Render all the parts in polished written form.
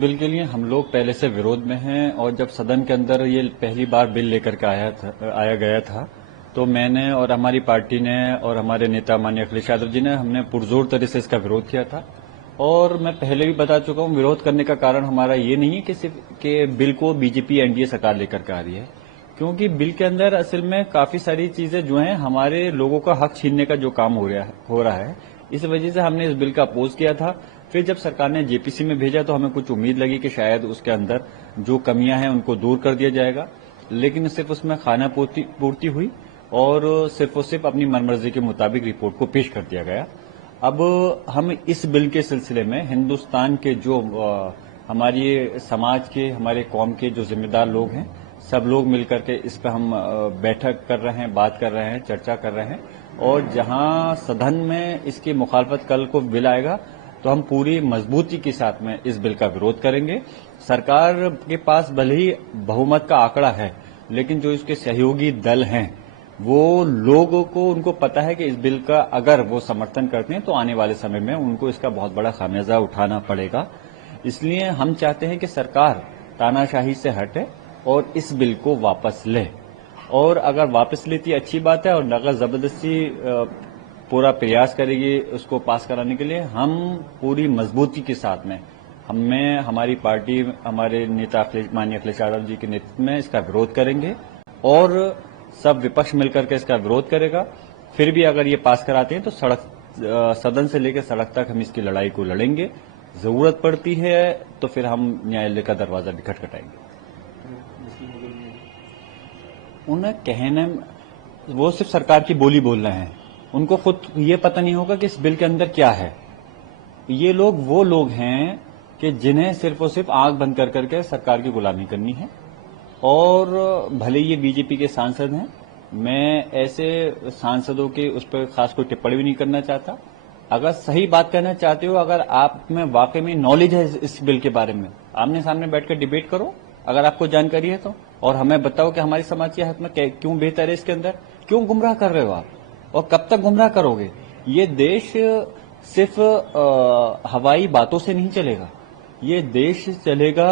Bill के लिए हम लोग पहले से विरोध में हैं और जब सदन के अंदर ये पहली बार बिल लेकर के आया गया था तो मैंने और हमारी पार्टी ने और हमारे नेता माननीय अखिलेश यादव जी ने हमने पुरजोर तरह से इसका विरोध किया था। और मैं पहले भी बता चुका हूं, विरोध करने का कारण हमारा ये नहीं है कि सिर्फ कि बिल को बीजेपी एनडीए सरकार लेकर के आ रही है, क्योंकि बिल के अंदर असल में काफी सारी चीजें जो हैं हमारे लोगों का हक छीनने का जो काम हो रहा है। इस वजह से हमने इस बिल का अपोज किया था। फिर जब सरकार ने जेपीसी में भेजा तो हमें कुछ उम्मीद लगी कि शायद उसके अंदर जो कमियां हैं उनको दूर कर दिया जाएगा, लेकिन सिर्फ उसमें खाना पूर्ति हुई और सिर्फ अपनी मनमर्जी के मुताबिक रिपोर्ट को पेश कर दिया गया। अब हम इस बिल के सिलसिले में हिंदुस्तान के जो हमारी समाज के, हमारे कौम के जो जिम्मेदार लोग हैं, सब लोग मिलकर के इस पर हम बैठक कर रहे हैं, बात कर रहे हैं, चर्चा कर रहे हैं। और जहां सदन में इसकी मुखालफत कल को बिल आएगा तो हम पूरी मजबूती के साथ में इस बिल का विरोध करेंगे। सरकार के पास भले ही बहुमत का आंकड़ा है, लेकिन जो इसके सहयोगी दल हैं वो लोगों को, उनको पता है कि इस बिल का अगर वो समर्थन करते हैं तो आने वाले समय में उनको इसका बहुत बड़ा खामियाजा उठाना पड़ेगा। इसलिए हम चाहते हैं कि सरकार तानाशाही से हटे और इस बिल को वापस ले। और अगर वापस लेती अच्छी बात है, और अगर जबरदस्ती पूरा प्रयास करेगी उसको पास कराने के लिए, हम पूरी मजबूती के साथ में हमारी पार्टी, हमारे नेता माननीय अखिलेश यादव जी के नेतृत्व में इसका विरोध करेंगे और सब विपक्ष मिलकर के इसका विरोध करेगा। फिर भी अगर ये पास कराते हैं तो सदन से लेकर सड़क तक हम इसकी लड़ाई को लड़ेंगे। जरूरत पड़ती है तो फिर हम न्यायालय का दरवाजा भी खटखटाएंगे। उन्हें कहने, वो सिर्फ सरकार की बोली बोल रहे हैं, उनको खुद ये पता नहीं होगा कि इस बिल के अंदर क्या है। ये लोग वो लोग हैं कि जिन्हें सिर्फ और सिर्फ आंख बंद कर करके सरकार की गुलामी करनी है। और भले ये बीजेपी के सांसद हैं, मैं ऐसे सांसदों के उस पर खास कोई टिप्पणी भी नहीं करना चाहता। अगर सही बात करना चाहते हो, अगर आप में वाकई में नॉलेज है इस बिल के बारे में, आमने सामने बैठकर डिबेट करो अगर आपको जानकारी है तो, और हमें बताओ कि हमारी समाज के हक में क्यों बेहतर है, इसके अंदर क्यों गुमराह कर रहे हो आप और कब तक गुमराह करोगे। ये देश सिर्फ हवाई बातों से नहीं चलेगा, ये देश चलेगा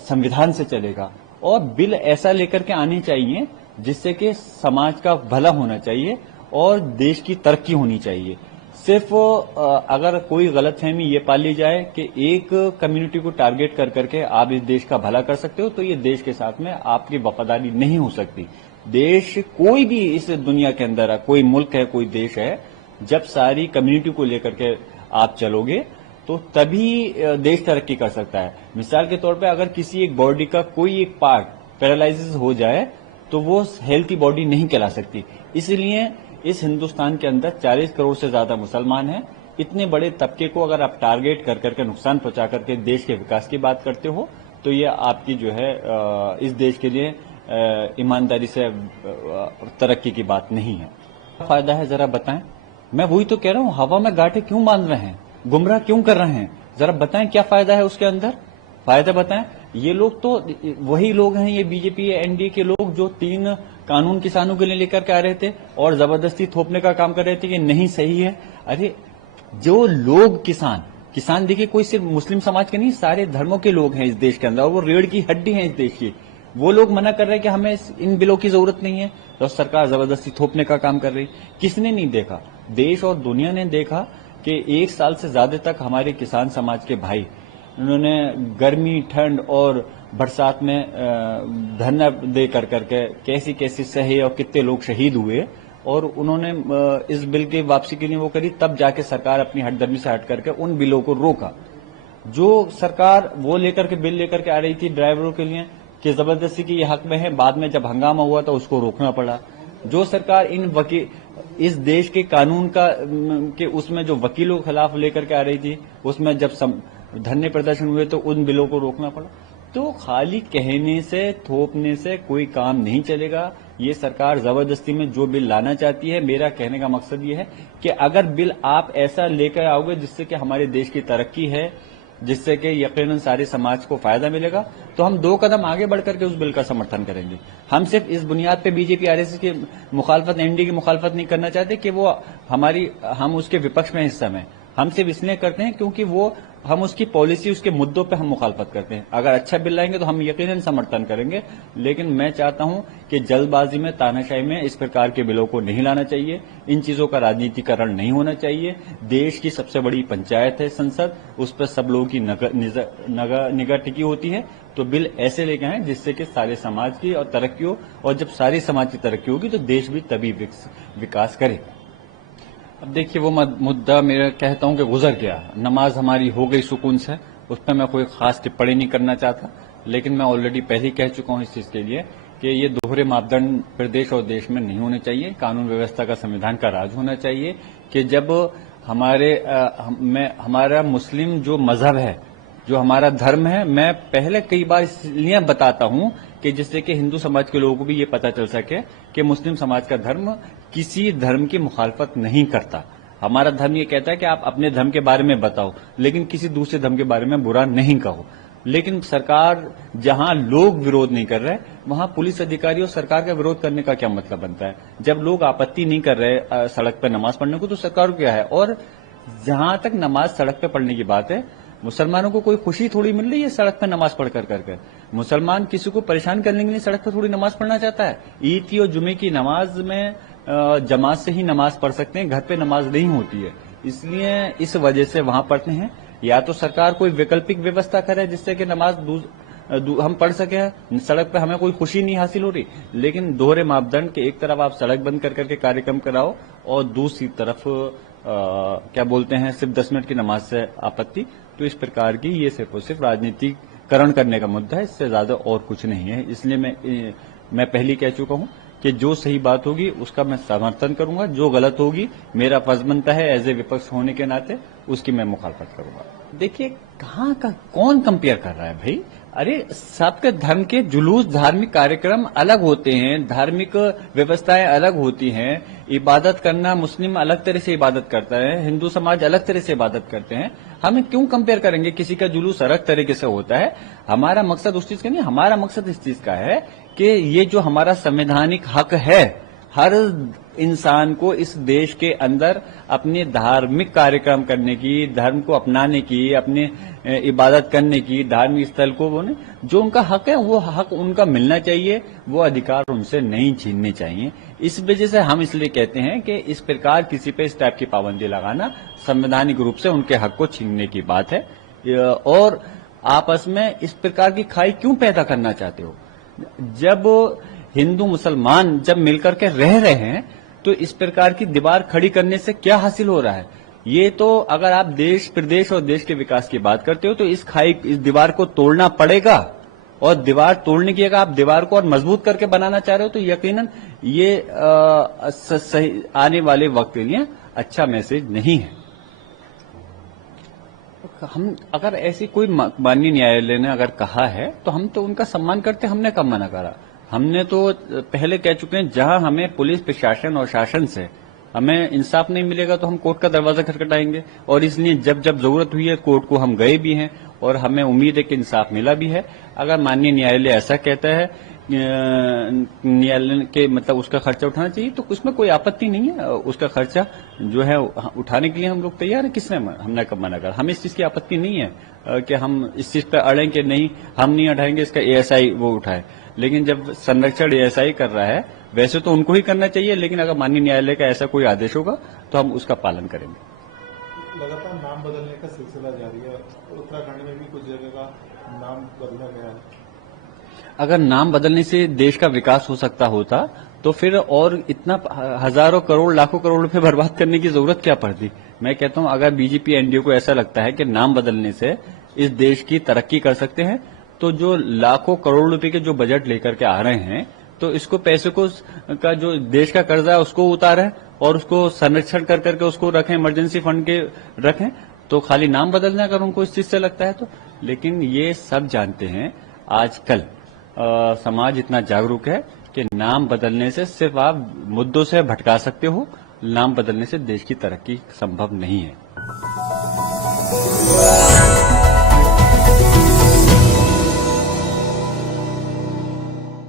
संविधान से चलेगा। और बिल ऐसा लेकर के आने चाहिए जिससे कि समाज का भला होना चाहिए और देश की तरक्की होनी चाहिए। सिर्फ अगर कोई गलतफहमी ये पाल ली जाए कि एक कम्युनिटी को टारगेट कर करके आप इस देश का भला कर सकते हो, तो ये देश के साथ में आपकी वफादारी नहीं हो सकती। देश कोई भी इस दुनिया के अंदर है, कोई मुल्क है, कोई देश है, जब सारी कम्युनिटी को लेकर के आप चलोगे तो तभी देश तरक्की कर सकता है। मिसाल के तौर पे अगर किसी एक बॉडी का कोई एक पार्ट पैरालाइसिस हो जाए तो वो हेल्थी बॉडी नहीं कहला सकती। इसलिए इस हिंदुस्तान के अंदर 40 करोड़ से ज्यादा मुसलमान हैं। इतने बड़े तबके को अगर आप टारगेट कर करके नुकसान पहुंचा करके देश के विकास की बात करते हो तो ये आपकी जो है इस देश के लिए ईमानदारी से तरक्की की बात नहीं है। फायदा है जरा बताएं। मैं वही तो कह रहा हूं, हवा में गांठें क्यों बांध रहे हैं, गुमराह क्यों कर रहे हैं, जरा बताएं क्या फायदा है उसके अंदर, फायदा बताएं। ये लोग तो वही लोग हैं, ये बीजेपी एनडीए के लोग जो 3 कानून किसानों के लिए लेकर के आ रहे थे और जबरदस्ती थोपने का काम कर रहे थे कि नहीं सही है। अरे जो लोग किसान देखिए, कोई सिर्फ मुस्लिम समाज के नहीं, सारे धर्मों के लोग हैं इस देश के अंदर और वो रीढ़ की हड्डी हैं इस देश की। वो लोग मना कर रहे हैं कि हमें इन बिलों की जरूरत नहीं है, तो सरकार जबरदस्ती थोपने का काम कर रही। किसने नहीं देखा, देश और दुनिया ने देखा कि 1 साल से ज्यादा तक हमारे किसान समाज के भाई, उन्होंने गर्मी, ठंड और बरसात में धरना दे कर करके कैसी कैसी सहे और कितने लोग शहीद हुए, और उन्होंने इस बिल की वापसी के लिए वो करी। तब जाके सरकार अपनी हटदर्मी से हट करके उन बिलों को रोका। जो सरकार वो लेकर के बिल लेकर के आ रही थी ड्राइवरों के लिए कि जबरदस्ती की ये हक में है, बाद में जब हंगामा हुआ तो उसको रोकना पड़ा। जो सरकार इस देश के कानून के उसमें जो वकीलों के खिलाफ लेकर के आ रही थी, उसमें जब धरने प्रदर्शन हुए तो उन बिलों को रोकना पड़ा। तो खाली कहने से, थोपने से कोई काम नहीं चलेगा। ये सरकार जबरदस्ती में जो बिल लाना चाहती है, मेरा कहने का मकसद ये है कि अगर बिल आप ऐसा लेकर आओगे जिससे कि हमारे देश की तरक्की है, जिससे कि यकीनन सारे समाज को फायदा मिलेगा, तो हम 2 कदम आगे बढ़कर के उस बिल का समर्थन करेंगे। हम सिर्फ इस बुनियाद पे बीजेपी आरएसएस की मुखालफत, एनडीए की मुखालफत नहीं करना चाहते कि हम उसके विपक्ष में हिस्सा में। हम सिर्फ इसलिए करते हैं क्योंकि वो हम उसकी पॉलिसी, उसके मुद्दों पे हम मुखालफत करते हैं। अगर अच्छा बिल लाएंगे तो हम यकीनन समर्थन करेंगे, लेकिन मैं चाहता हूं कि जल्दबाजी में, तानाशाही में इस प्रकार के बिलों को नहीं लाना चाहिए। इन चीजों का राजनीतिकरण नहीं होना चाहिए। देश की सबसे बड़ी पंचायत है संसद, उस पर सब लोगों की निगाह टिकी होती है। तो बिल ऐसे लेके आए जिससे कि सारे समाज की और तरक्की हो, और जब सारी समाज की तरक्की होगी तो देश भी तभी विकास करेगा। अब देखिए, वो मुद्दा मेरा कहता हूं कि गुजर गया। नमाज हमारी हो गई सुकून से, उस पर मैं कोई खास टिप्पणी नहीं करना चाहता, लेकिन मैं ऑलरेडी पहले ही कह चुका हूं इस चीज के लिए कि ये दोहरे मापदंड प्रदेश और देश में नहीं होने चाहिए। कानून व्यवस्था का, संविधान का राज होना चाहिए कि जब हमारा मुस्लिम जो मजहब है, जो हमारा धर्म है, मैं पहले कई बार इसलिए बताता हूं कि जिससे कि हिंदू समाज के लोगों को भी ये पता चल सके कि मुस्लिम समाज का धर्म किसी धर्म की मुखालफत नहीं करता। हमारा धर्म ये कहता है कि आप अपने धर्म के बारे में बताओ, लेकिन किसी दूसरे धर्म के बारे में बुरा नहीं कहो। लेकिन सरकार, जहां लोग विरोध नहीं कर रहे, वहां पुलिस अधिकारी और सरकार का विरोध करने का क्या मतलब बनता है? जब लोग आपत्ति नहीं कर रहे सड़क पर नमाज पढ़ने को, तो सरकार को क्या है? और जहां तक नमाज सड़क पर पढ़ने की बात है, मुसलमानों को कोई खुशी थोड़ी मिल रही है सड़क पर नमाज पढ़ कर। मुसलमान किसी को परेशान करने के लिए सड़क पर थोड़ी नमाज पढ़ना चाहता है। ईद की और जुमे की नमाज में जमात से ही नमाज पढ़ सकते हैं, घर पे नमाज नहीं होती है। इसलिए इस वजह से वहां पढ़ते हैं। या तो सरकार कोई वैकल्पिक व्यवस्था करे जिससे कि नमाज हम पढ़ सके। सड़क पे हमें कोई खुशी नहीं हासिल हो रही, लेकिन दोहरे मापदंड के एक तरफ आप सड़क बंद कर करके कार्यक्रम कराओ और दूसरी तरफ क्या बोलते हैं, सिर्फ 10 मिनट की नमाज से आपत्ति। तो इस प्रकार की ये सिर्फ और सिर्फ राजनीतिकरण करने का मुद्दा है, इससे ज्यादा और कुछ नहीं है। इसलिए मैं पहले कह चुका हूं कि जो सही बात होगी उसका मैं समर्थन करूंगा, जो गलत होगी मेरा फर्ज बनता है एज ए विपक्ष होने के नाते उसकी मैं मुखालफत करूंगा। देखिए, कहाँ का कौन कंपेयर कर रहा है भाई? अरे, सबके धर्म के जुलूस, धार्मिक कार्यक्रम अलग होते हैं, धार्मिक व्यवस्थाएं अलग होती हैं। इबादत करना, मुस्लिम अलग तरह से इबादत करता है, हिंदू समाज अलग तरह से इबादत करते हैं। हमें क्यों कंपेयर करेंगे? किसी का जुलूस अलग तरीके से होता है। हमारा मकसद उस चीज का नहीं, हमारा मकसद इस चीज का है कि ये जो हमारा संवैधानिक हक है, हर इंसान को इस देश के अंदर अपने धार्मिक कार्यक्रम करने की, धर्म को अपनाने की, अपने इबादत करने की, धार्मिक स्थल को जो उनका हक है वो हक उनका मिलना चाहिए, वो अधिकार उनसे नहीं छीनने चाहिए। इस वजह से हम इसलिए कहते हैं कि इस प्रकार किसी पे इस टाइप की पाबंदी लगाना संवैधानिक रूप से उनके हक को छीनने की बात है। और आपस में इस प्रकार की खाई क्यों पैदा करना चाहते हो? जब हिंदू मुसलमान जब मिलकर के रह रहे हैं तो इस प्रकार की दीवार खड़ी करने से क्या हासिल हो रहा है? ये तो अगर आप देश, प्रदेश और देश के विकास की बात करते हो तो इस दीवार को तोड़ना पड़ेगा। और दीवार तोड़ने की, अगर आप दीवार को और मजबूत करके बनाना चाह रहे हो तो यकीनन ये सही आने वाले वक्त के लिए अच्छा मैसेज नहीं है। हम अगर ऐसी कोई माननीय न्यायालय ने अगर कहा है तो हम तो उनका सम्मान करते, हमने कब मना करा? हमने तो पहले कह चुके हैं, जहां हमें पुलिस प्रशासन और शासन से हमें इंसाफ नहीं मिलेगा तो हम कोर्ट का दरवाजा खटखटाएंगे। और इसलिए जब जब जरूरत हुई है कोर्ट को हम गए भी हैं और हमें उम्मीद है कि इंसाफ मिला भी है। अगर माननीय न्यायालय ऐसा कहता है, न्यायालय के मतलब उसका खर्चा उठाना चाहिए, तो उसमें कोई आपत्ति नहीं है। उसका खर्चा जो है उठाने के लिए हम लोग तैयार हैं। किसने हमने कब मना करा? हमें इस चीज की आपत्ति नहीं है कि हम इस चीज पर अड़ें कि नहीं, हम नहीं उठाएंगे, इसका एएसआई वो उठाए। लेकिन जब संरक्षण एएसआई कर रहा है, वैसे तो उनको ही करना चाहिए, लेकिन अगर माननीय न्यायालय का ऐसा कोई आदेश होगा तो हम उसका पालन करेंगे। लगातार नाम बदलने का सिलसिला जारी है, उत्तराखंड में भी कुछ जगह का नाम बदला गया है। अगर नाम बदलने से देश का विकास हो सकता होता तो फिर और इतना हजारों करोड़, लाखों करोड़ रुपए बर्बाद करने की जरूरत क्या पड़ती? मैं कहता हूं, अगर बीजेपी एनडीए को ऐसा लगता है कि नाम बदलने से इस देश की तरक्की कर सकते हैं, तो जो लाखों करोड़ रुपए के जो बजट लेकर के आ रहे हैं, तो इसको पैसे को का जो देश का कर्जा है उसको उतारें और उसको संरक्षण कर करके उसको रखें, इमरजेंसी फंड के रखें। तो खाली नाम बदलना अगर उनको इस चीज से लगता है तो। लेकिन ये सब जानते हैं आजकल समाज इतना जागरूक है कि नाम बदलने से सिर्फ आप मुद्दों से भटका सकते हो, नाम बदलने से देश की तरक्की संभव नहीं है।